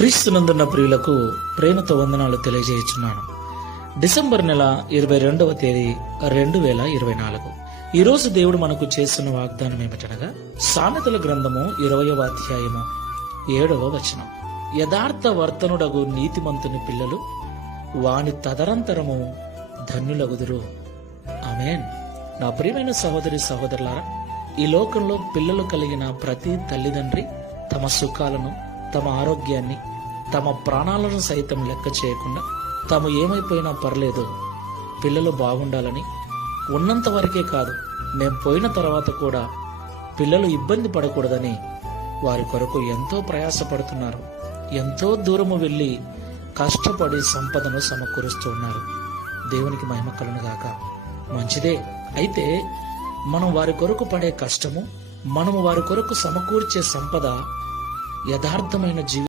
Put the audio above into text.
క్రీస్తునందున్న ప్రియులకు ప్రేమతో వందనాలు తెలియజేయుచున్నాను. డిసెంబర్ నెల 22వ తేదీ 2024. ఈ రోజు దేవుడు మనకు చేస్తున్న వాగ్దానం ఏమిటనగా, సామెతల గ్రంథము 20వ అధ్యాయము 7వ వచనం. యథార్థ వర్తనుడగు నీతిమంతుని పిల్లలు వాని తదనంతరము ధన్యులగుదురు. ఆమేన్. నా ప్రియమైన సహోదరి సహోదరులారా, ఈ లోకంలో పిల్లలు కలిగిన ప్రతి తల్లిదండ్రి తమ సుఖాలను, తమ ఆరోగ్యాన్ని, తమ ప్రాణాలను సైతం లెక్క చేయకుండా తాము ఏమైపోయినా పర్లేదు, పిల్లలు బాగుండాలని, ఉన్నంత వరకే కాదు మేం పోయిన తర్వాత కూడా పిల్లలు ఇబ్బంది పడకూడదని వారి కొరకు ఎంతో ప్రయాసపడుతున్నారు. ఎంతో దూరము వెళ్ళి కష్టపడి సంపదను సమకూరుస్తూ ఉన్నారు. దేవునికి మహిమ కలుగును గాక. మంచిదే. అయితే మనం వారి కొరకు పడే కష్టము, మనము వారి కొరకు సమకూర్చే సంపద యథార్థమైన జీవితం